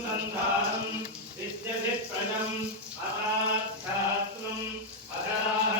संधानं विद्यते प्रजम् अनाध्यात्मम् अधराः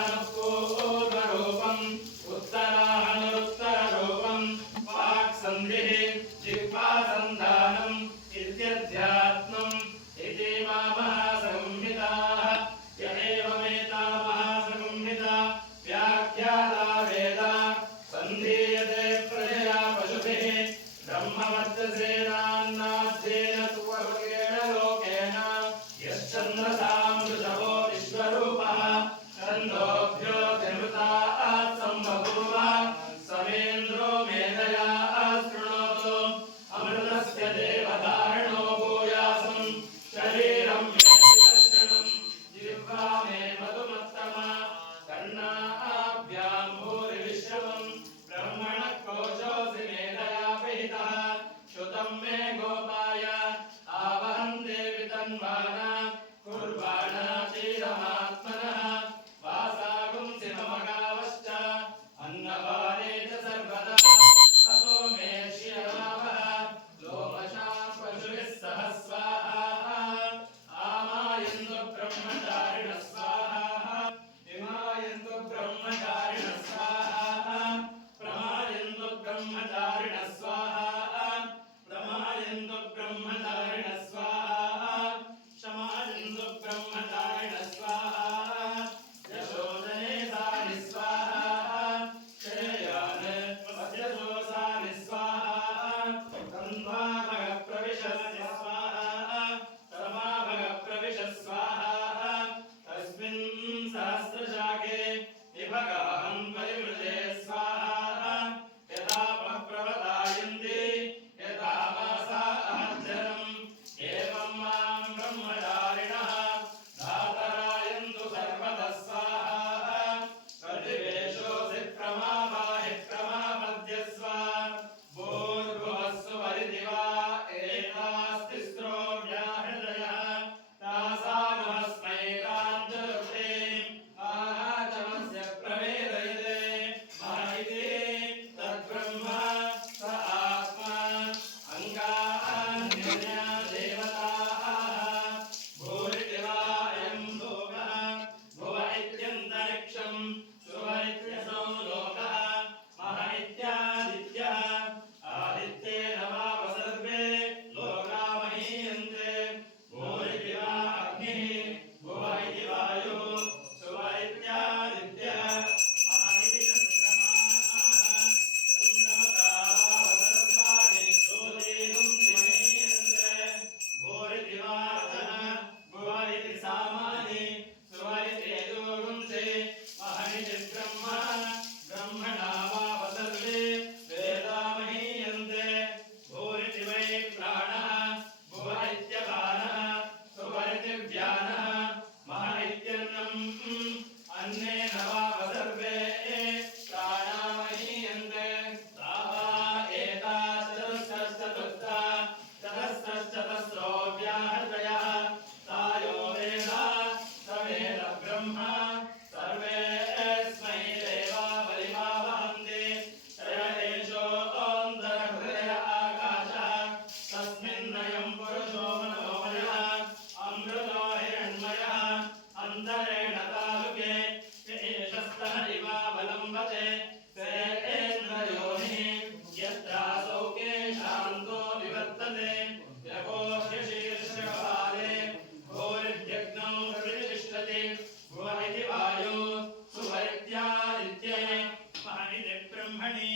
महनिधि ब्रह्मणि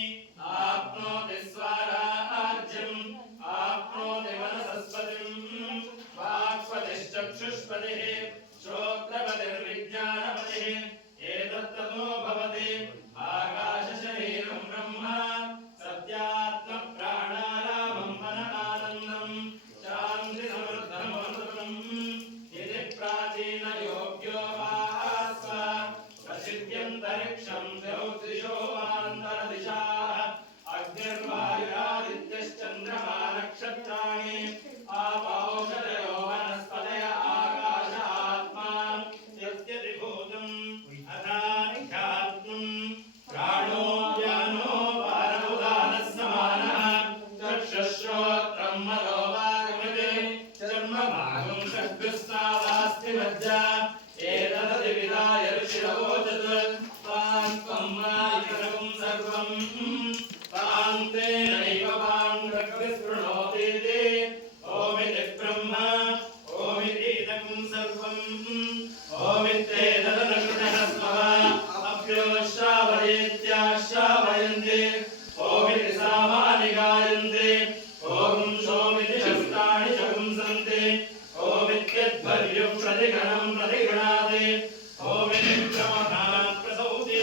आप्नोति स्वराज्यम् आप्नोति मनसस्पतिम् वाक्पतिश्चक्षुष्पतिः श्रोत्रपतिर्विज्ञानपतिः एतत्ततो भवति आकाशशरीरं ब्रह्म सत्यात्मप्राणानामं मनमानन्दम् शान्तिसमृद्धममृतम् इति प्राचीनयोग्यो वास्व प्रसिद्ध्यन्तरिक्षं द्यौर्दिशो वान्तरदिशाः अग्निर्वायुरादित्यश्चन्द्रमा नक्षत्राणि आपाौषधयो वनस्पतय आकाश आत्मा यद्यतिभूतम् अथाध्यात्मम् प्राणो ज्ञानो वारमुदानः समानः चक्षुश्रोत्रं मनो वागमते चर्मभागं षड्भिस्तावास्ति मज्जा एतदधिविधाय ऋषिरवोचत् त्वां मायिकरं सर्वम् तान्तेनैव वाङ्ग्रग्विस्पृणोतीति ओमिति ब्रह्म ओमितीदं सर्वम् ओमित्येतदनुकृतः स्वः अभ्योश्रावयेत्याश्रावयन्ति ओमिति सामानि गायन्ति ॐ सोमिति शस्त्राणि शपुंसन्ति ओमित्यध्वर्युं प्रतिगणं प्रतिगृणाति ओमिति ब्रह्मणात् प्रसौति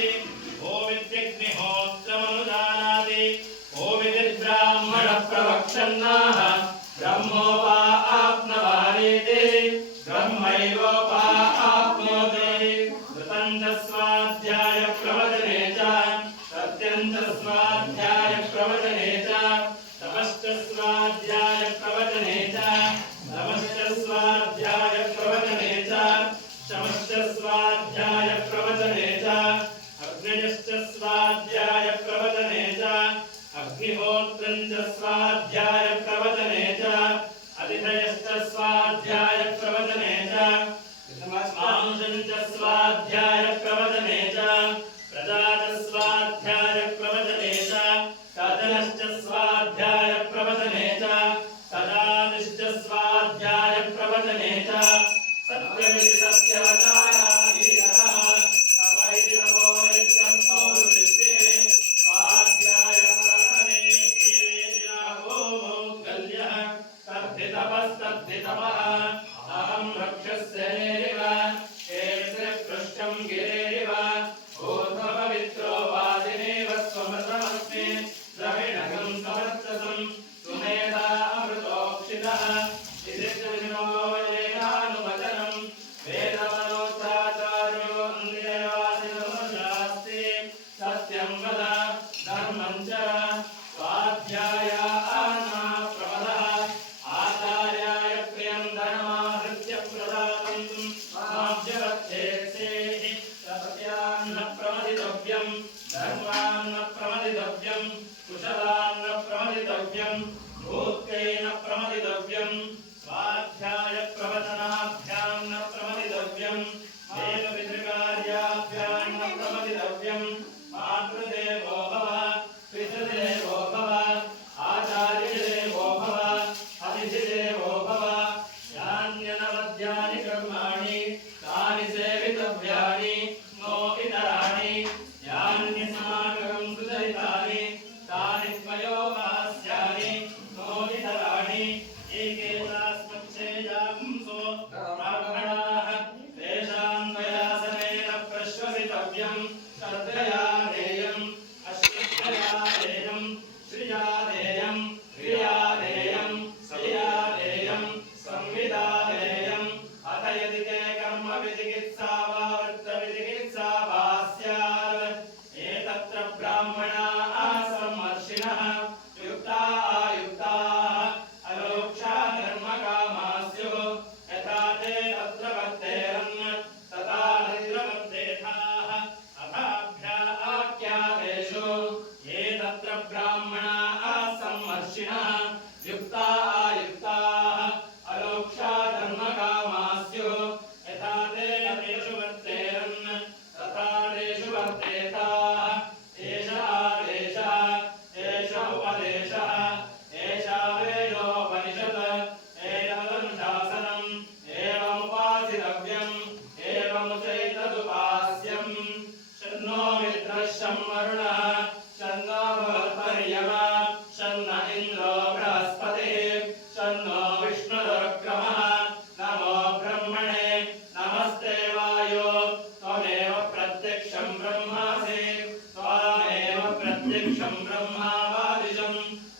ओमित्यग्निहोत्रमनुजानाति ओमिति ब्राह्मणः प्रवक्षन्नाः ब्रह्मोपा आप्नवानेति ब्रह्मैवोपा आप्नोति कृतं च स्वाध्यायप्रवचने च सत्यं च स्वाध्यायप्रवचने च तपश्च स्वाध्यायप्रवचने च नमश्च स्वाध्यायप्रवचने च शमश्च स्वाध्यायप्रवचने च अग्निश्च स्वाध्यायप्रवचने च अग्निहोत्रं च स्वाध्यायप्रवचने च अतिथयश्च स्वाध्यायप्रवचने च मानुषं च स्वाध्यायप्रवचने च प्रजा च स्वाध्यायप्रवचने च कथनश्च स्वाध्यायप्रवचने च तदादिश्च स्वाध्यायप्रवचने च सत्यमिति सत्यवचाराधीरः तवैति नमो नित्यं पौर्विष्टिः स्वाध्यायप्रथमे एवेति राघो मौद्गल्यः तद्धितपस्तद्धितपः अहं रक्षस्येरिव केसरपृष्ठं गिरेरिव ऊर्ध्वपवित्रो वादिनेव स्वमृतमस्मि द्रविणगं समर्थसं सुमेधा अमृतोक्षितः इति त्रिविनोयेनानुवचनं वेदमनोचाचार्यो अन्यवासिनमशास्ति सत्यं वद धर्मं चर स्वाध्यायान्मा प्रमदः आचार्याय प्रियं धर्माहृत्य प्रदातुं माभ्यवच्छेत्सेः सत्यान्न प्रमदितव्यं धर्मान्न प्रमदितव्यं कुशलान्न प्रमदितव्यं भूत्केन प्रमदितव्यं स्वाध्यायप्रवचनाभ्यां न प्रमदितव्यं देवपितृकार्याभ्यां न प्रमदितव्यं मातृदेवो भव पितृदेवो भव आचार्यदेवो भव अतिथिदेवो भव यान्यनवद्यानि कर्माणि तानि सेवितव्यानि नो इतराणि यान्यसमागमं सुचरितानि तानि त्वयोगास्यानि नो इतराणि एकेतास्मच्छेयापुंसो ब्राह्मणाः तेषां दयासनेन प्रश्वसितव्यं श्रद्धया देयम् अश्रद्धया देयं श्रिया देयं क्रिया देयं श्रिया देयं संविदा देयम् अथ यदि ते कर्मविचिकित्सा वा वृत्तविचिकित्सा वा स्यात् एतत्र ब्राह्मणाः सम्मर्षिणः युक्ता आयुक्ताः अलोक्षा धर्मकामास्यो यथा ते तत्र वर्तेरन् तथा तत्र वर्तेथाः अथाभ्या आख्यातेषु ये तत्र ब्राह्मणाः सम्मर्षिणः युक्ता आयुक्ताः अलोक्षा धर्मकामास्यो यथा ते तेषु वर्तेरन् तथा तेषु वर्तेथाः एष शं वरुणः शन्नो भवत्पर्यमा शन्न इन्द्रो बृहस्पतिः शन्नो विष्णुरुक्रमः नमो ब्रह्मणे नमस्ते वायो त्वमेव प्रत्यक्षं ब्रह्मासि त्वामेव प्रत्यक्षं ब्रह्मावादिशं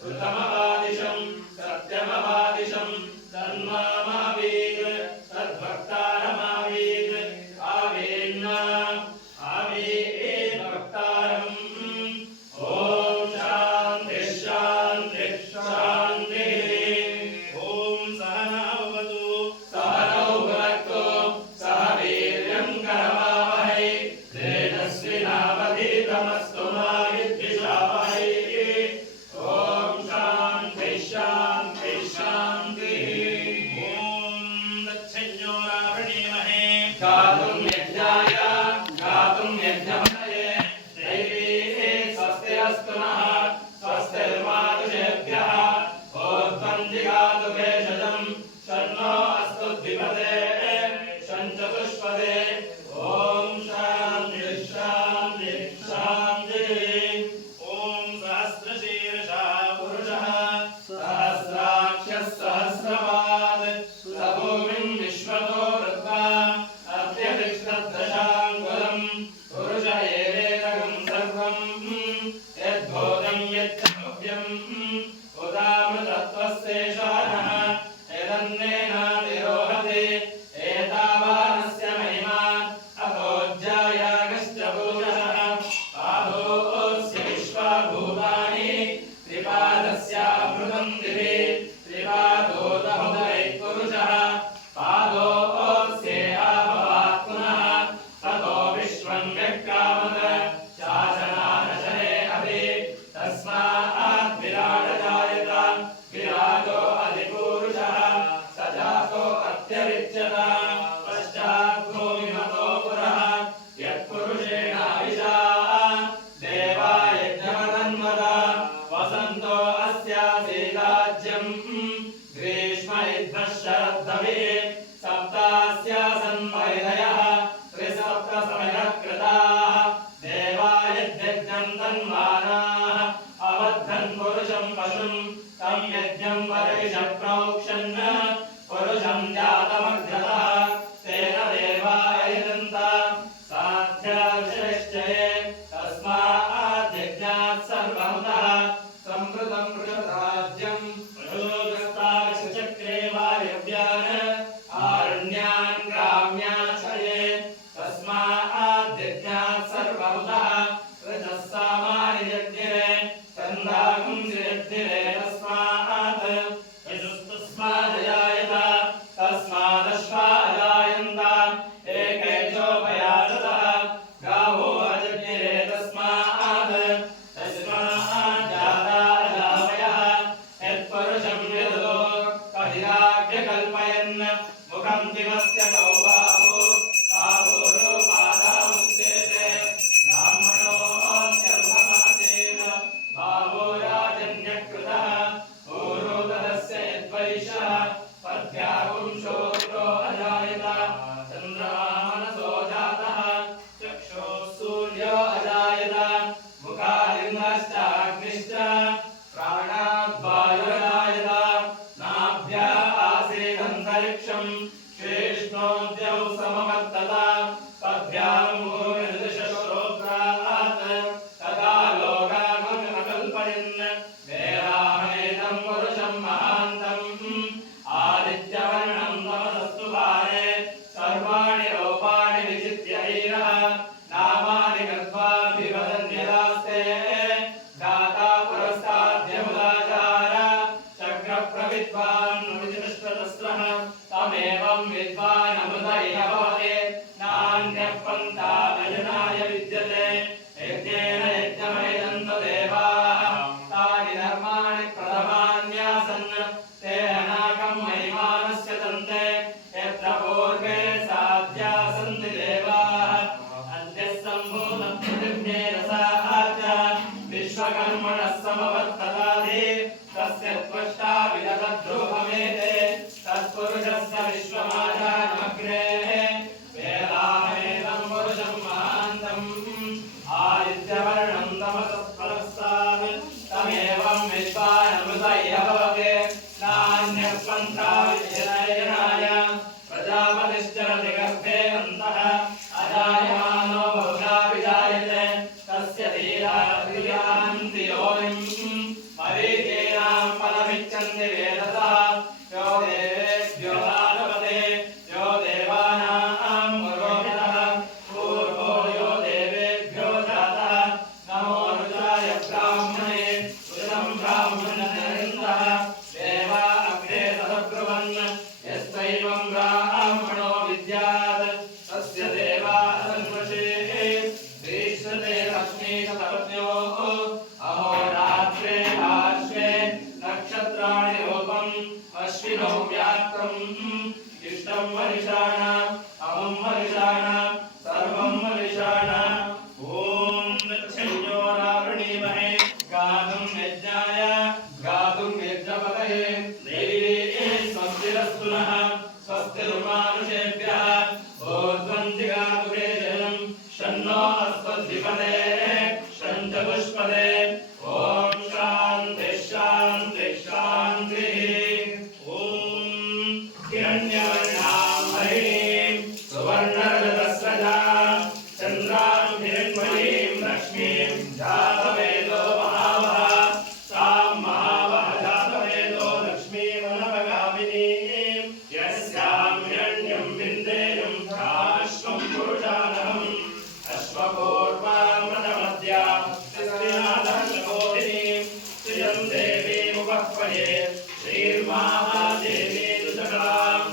ऋतमवादिशं सत्यमवादिशं तन्मामावीत् तद्भक्तारमावीत् आवीन्न आवीत् भक्तारम् ॐ शान्ति शान्ति शान्तिः ॐ सहना भवतु सहनौ भुनक्तु सह वीर्यं करवावहै तेजस्विनावधीतमस्तु मा विद्विषावहै ॐ शान्ति शान्ति शान्तिः ॐ दक्षिणोरावृणीमहे गातुं यज्ञाय गातुं यज्ञपतये दैवी स्वस्तिरस्तु नः स्वस्तिर्मातुषेभ्यः ऊर्ध्वं जिगातु भेषजं शन्नो अस्तु द्विपदे शञ्चतुष्पदे ॐ शान्ति शान्ति शान्तिः ॐ सहस्रशीर्षः पुरुषः सहस्राक्षः सहस्रपात् स भूमिं विश्वतो कृत्वा अत्यतिष्ठद्दशाङ्गुलं पुरुष एवेदकं सर्वं यद्भूतं यच्चव्यम् उदामृतत्वस्येषानः यदन्नेनातिरोहते एतावानस्य महिमा अभोज्यायागश्च भूषः पादोऽस्य विश्वभूतानि त्रिपादस्यामृतं दिवे त्रिपादोदहुतैः पुरुषः पादोऽस्येहाभवात् पुनः ततो विश्वं व्यक्रामत शासनानशने अपि तस्मात् विराट जायत विराटो अधिपुरुषः स जातो अत्यरिच्यत पश्चात् भूमिमतो पुरः यत्पुरुषेण विशा देवा यज्ञमतन्वत वसन्तो अस्यासीदाज्यं ग्रीष्म इद्मः शरद्धविः सप्तास्यासन् परिधयः त्रिसप्तसमयः कृताः देवा यद्यज्ञं तन्वानाः अबद्धन् पुरुषं पशुं तं यज्ञं वरिषः प्रोक्षन् पुरुषं जातमग्रतः तेन देवा यजन्त साध्याविषयश्चये तस्मात् यज्ञात् सर्वमुतः संवृतं वृषभराज्यं पशुग्रस्ताचक्रे वायव्यान् आरण्यान् ग्राम्याचये तस्मात् यज्ञात् सर्वमुतः ऋचः सामान्ययज्ञे छन्दागुंसयज्ञे तस्मात् यजुस्तस्मादजायत तस्मादश्वाजायन्त एकैचोपयाततः गावो अजज्ञे तस्मात् जाता अजावयः यत्पुरुषं यदो कहिराग्यकल्पयन् मुखं दिवस्य गौबाहो कावोरोपादामुच्यते ब्राह्मणोऽस्यर्हमासेन भावो राजन्यकृतः पूर्वोदरस्य यद्वैषः पद्भ्यागुंशोऽग्रो अजायत चन्द्रमा मनसो जातः चक्षुः सूर्यो अजायत मुखादिन्द्रश्चाग्निश्च प्राणाद् वायुरजायत नाभ्या आसीदन्तरिक्षं शेष्णोद्यौ समवर्तत पद्भ्यां भूमिर्दिशश्रोत्रात् तदा लोकागमकल्पयन् वेदाहमेदं पुरुषं महान्तम् आदित्यवर्णं तमसस्तु भारे सर्वाणि रूपाणि विचित्य ईरः नामानि कृत्वाभिवदन्यदास्ते दाता पुरस्ताद्यमुदाचार चक्रप्रविद्वान् विचिष्टतस्रः तमेवं विद्वान् अमृत इह भवते नान्यः पन्था भजनाय विद्यते यज्ञेन यज्ञमयजन्त देवाः तानि धर्माणि प्रथमान्यासन् ते अनाकं महिमानस्य दन्ते यत्र पूर्वे साध्या सन्ति देवाः अद्य सम्भूतं पृथिव्येन सह च विश्वकर्मणः समवर्ततादि तस्य त्वष्टा विदधद्रुहमेते तत्पुरुषस्य विश्वमाजानमग्रेः वेदाहमेदं पुरुषं महान्तम् आदित्यवर्णं प्रतियान्ति योनिम् मरीचीनां फलमिच्छन्ति वेदसः यो देवेभ्यो दानपते यो देवानां पुरोहितः पूर्वो यो देवेभ्यो जातः नमो रुचाय ब्राह्मणे सुतं ब्राह्मणेन्द्रः देवा अग्रे सदब्रुवन् यस्त्वैवं ब्राह्मणो विद्यात् तस्य देवा संवृषे श्रीश्रुते लक्ष्मी सतपत्न्योः अहोरात्रे आश्वे नक्षत्राणि रूपम् अश्विनौ व्याक्रम् इष्टं वरिषाण अमं वरिषाण सर्वं वरिषाण ॐ तच्छयोरावृणीमहे गातुं यज्ञाय गातुं यज्ञपतये देवी स्वस्तिरस्तु नः स्वस्तिर्मानुषेभ्यः ऊर्ध्वन्दिगातुके जनं शन्नो अस्मद्विपदे शञ्चपुष्पदे ॐ शान्ति शान्ति शान्तिः ॐ हिरण्यवर्णां हरिणीं सुवर्णरजतस्रजां चन्द्रां हिरण्मयीं लक्ष्मीं जातवेदो महावः तां महावः जातवेदो लक्ष्मीमनवगामिनीं यस्यां हिरण्यं विन्देयं काश्वं पुरुषानहम् अश्वपूर्वामृतमद्यां स्त्रियादण्डबोधिनीं श्रियं देवीमुपह्वये श्रीर्महादेवी दुषकलाम्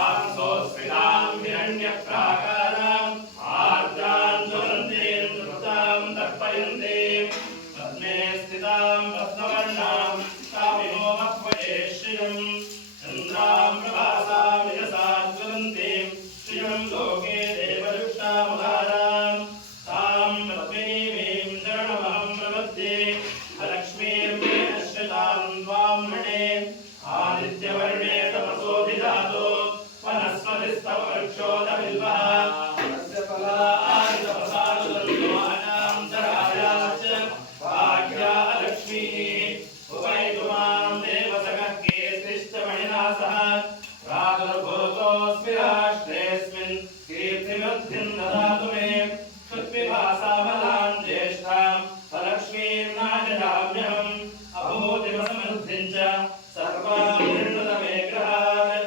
आंसोस्मितां हिरण्यप्राकाराम् आर्द्रां ज्वलन्तीं धृतां तर्पयन्तीं पद्मे स्थितां रत्नवर्णां तामिमोपह्वये श्रियं चन्द्रां प्रभासां यशसा ज्वलन्तीं श्रियं लोके देवदुष्टामुदारां तां पद्मिनीं शरणमहं प्रपद्ये लक्ष्मीर्मे अश्वतां त्वाम्मणे आदित्यवर्णे तपसोऽधिजातो वनस्पतिस्तव वृक्षोदबिल्वः तस्य फलानि तपसानुदन्तमानां चरायाश्च भाग्या लक्ष्मीः उपैतु मां देवसखः कीर्तिश्च मणिना सह प्रादुर्भूतोऽस्मि राष्ट्रेऽस्मिन् कीर्तिवृद्धिं ददातु मे क्षुत्पिपासामलां ज्येष्ठां फलक्ष्मीर्नाशयाम्यहम् अभूतिमसमृद्धिं च सर्वां निर्णुतमे गृहात्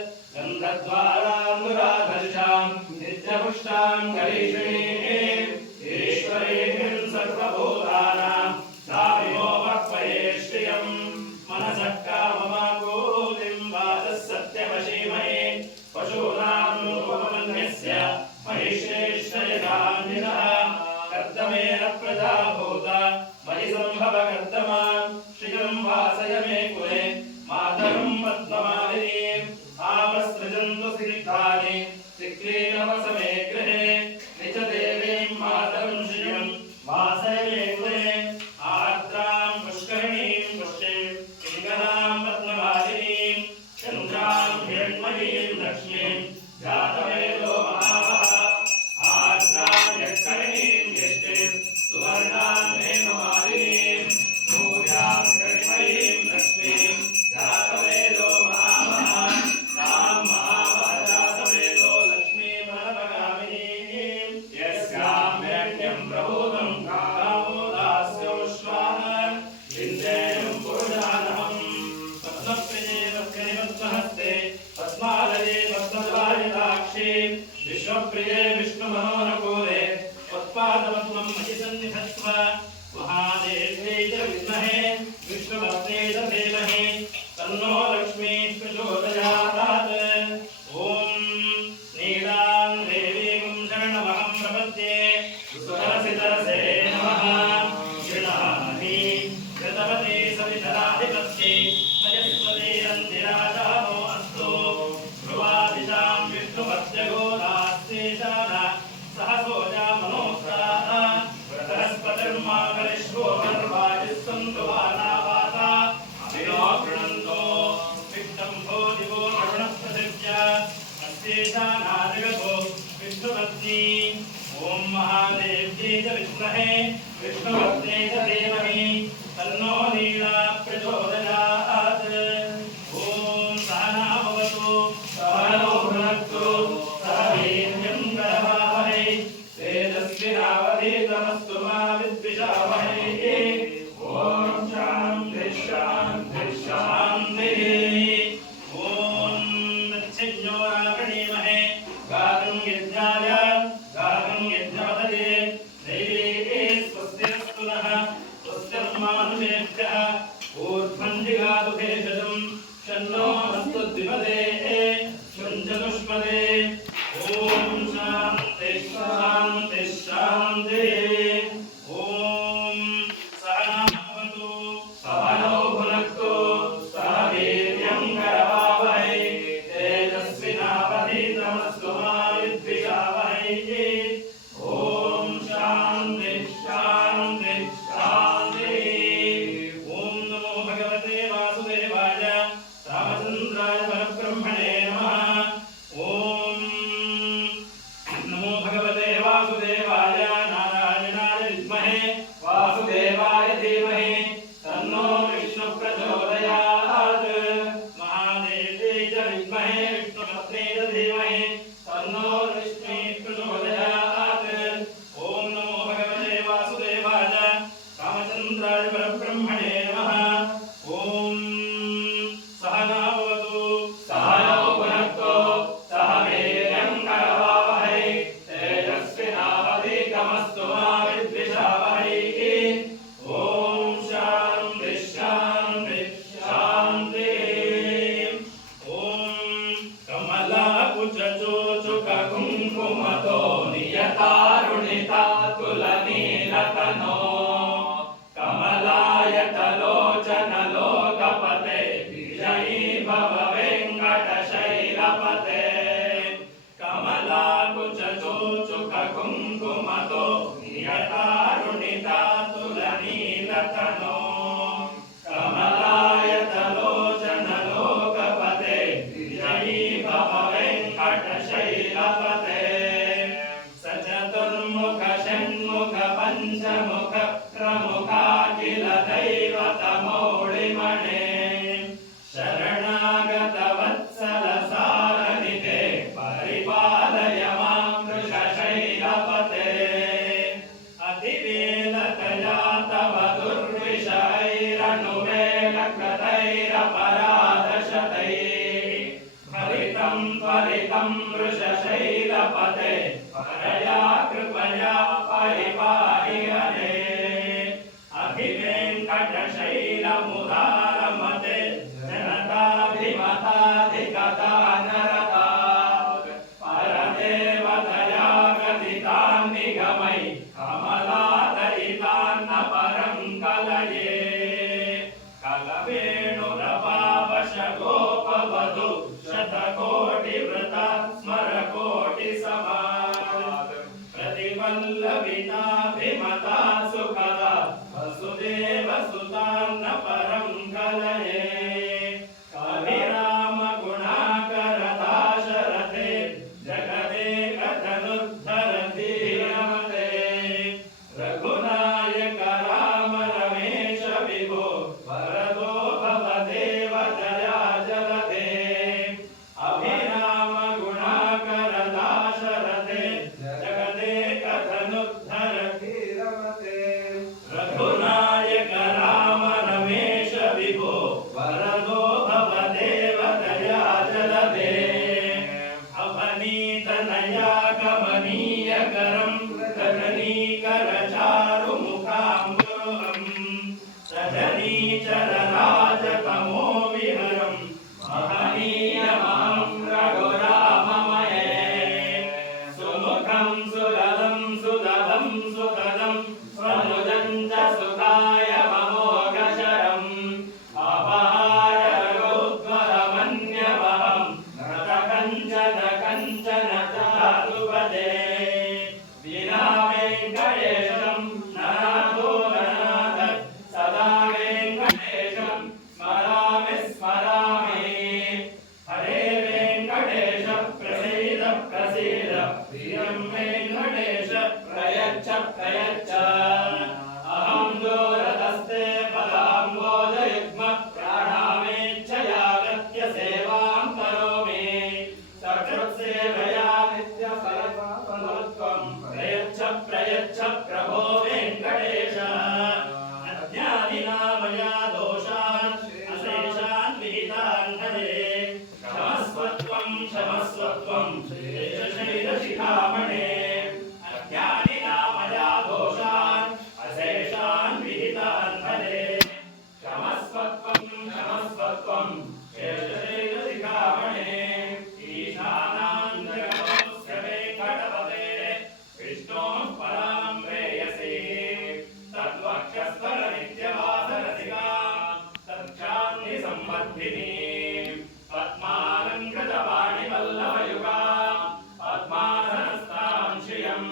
गन्धद्वारान्धुराधर्षां नित्यपुष्टां गरीषणीं ईश्वरीं सर्वभूतानां सामिमोपह्वये श्रियं मनसः काममाकूतिं वाचः सत्यवशीमहे पशूनां रूपमन्यस्य महिषेश्वरकान्विनः कर्दमेन प्रजा भूता मयि सम्भव कर्दमा श्रियं वासय मे कुले मातरं पद्ममालिनीम् आवसृजन्तु सिद्धानि सिक्रीणवस मे गृहे निज देवीं मातरं श्रियं वासय मे कुले आर्द्रां पुष्करिणीं पुष्टिं पिङ्गलां पद्ममालिनीं चन्द्रां हिरण्मयीं लक्ष्मीं जातवेदो महावः आर्द्रां यक्षिणीं यष्टिं सुवर्णां हेममालिनीं सूर्यां हिरण्मयीं लक्ष्मीं जातवेदो महावः तां महावः जातवेदो लक्ष्मीमनवगामिनीं यस्यां हिरण्यं प्रभूतं कामो दास्योश्वाः विन्देयं पुरुषानहम् पद्मप्रिये पद्मनिपद्महस्ते पद्मालये पद्मदलायताक्षी विश्वप्रिये विष्णुमनोनुकूले उत्पादपद्मं मयि सन्निधत्स्व महादेव्यै च विद्महे विष्णुपत्न्यै च धीमहि तन्नो लक्ष्मीः प्रचोदयात् ॐ नीलां देवीं शरणमहं प्रपद्ये सुरसितरसे नमः गृणामि कृतवती सवितराधिपत्ये मयस्वती रन्तिराजानो अस्तु ध्रुवादिशां विष्णुपत्यगो नास्तेशान सहसोजा मनोक्ताः बृहस्पतिर्माकरिष्वो वर्वाजिस्सन्तु वानावाता अभिनो गृणन्तो विष्टम्भो दिवो करुणप्रतिज्ञा अस्येशानादिगतो विष्णुपत्नी ॐ महादेव्यै च विद्महे विष्णुपत्न्यै च धीमहि तन्नो नीला प्रचोदयात् ॐ सहना भवतु सहनौ भुनक्तु सह वीर्यं करवावहै तेजस्विनावधीतमस्तु मा विद्विषावहै वरुणेभ्यः ऊर्ध्वं जिगातु भेषजं शन्नो अस्तु द्विपदे शुञ्चतुष्पदे ॐ शान्ति शान्ति शान्तिः ॐ सहनावतु सहनौ भुनक्तु सह वीर्यं करवावहै तेजस्विनावधीतमस्तु मा विद्विषावहै ॐ शान्ति शान्ति शान्तिः ॐ नमो भगवते वासुदेवाय रामचन्द्राय परब्रह्मणे नमः ॐ नमो भगवते वासुदेवाय नारायणाय विद्महे वासुदेवाय धीमहि तन्नो विष्णुः प्रचोदयात् महादेव्यै च विद्महे विष्णुपत्न्यै च धीमहि तन्नो लक्ष्मीः प्रचोदयात् ॐ नमो भगवते वासुदेवाय रामचन्द्राय परब्रह्मणे नमः ॐ सहनावतु सहनौ भुनक्तु सह वीर्यं करवावहै तेजस्विनावधीतमस्तु मा विद्विषावहै ॐ शान्ति शान्ति शान्तिः ॐ कमलाकुचचोचुककुङ्कुमतो नियतारुणितातुलनीलतनो कमलायतलोचनलोकपते विजयी भव वेङ्कटशैलपते कमलाकुचचोचुककुङ्कुमतो नियतारुणितातुलनीलतनो कमलायतलोचनलोकपते विजयी भव वेङ्कटशैलपते सचतुर्मुख षण्मुख पञ्चमुख प्रमुखाखिल दैवतमौळिमणे शरणागत वत्सल सारनिधे परिपालय मां वृषशैलपते अतिवेलतया तव दुर्विषहैरनुवेलकृतैरपराधशतैः भरितं त्वरितं वृषशैलपते परया कृपया परिपाहि हरे अभिवेङ्कटशैलमुदारमते जनताभिमताधिगतानरता परदेवतया गदितान् निगमै कमलादयितान्न परं कलये कलवेणुरपावशगोपवधू शतकोटिवृता स्मरकोटिसमा प्रतिवल्लभिताभिमता सुखदा वसुदेवसुतान्न परं कलये कविरामगुणाकरदाशरथे जगदेकधनुर्धरधीरमते रघुनायक राम रमेश विभो वरदो भवदेव जया जलधे अभिराम गुणाकरदाशरथे जगदेकधनुर्धरधीरमते रघुनायक राम रमेश पद्मासनस्थानमर्धिनीं पद्मालङ्कृतवाणिवल्लभयुगां पद्मासनस्थां श्रियं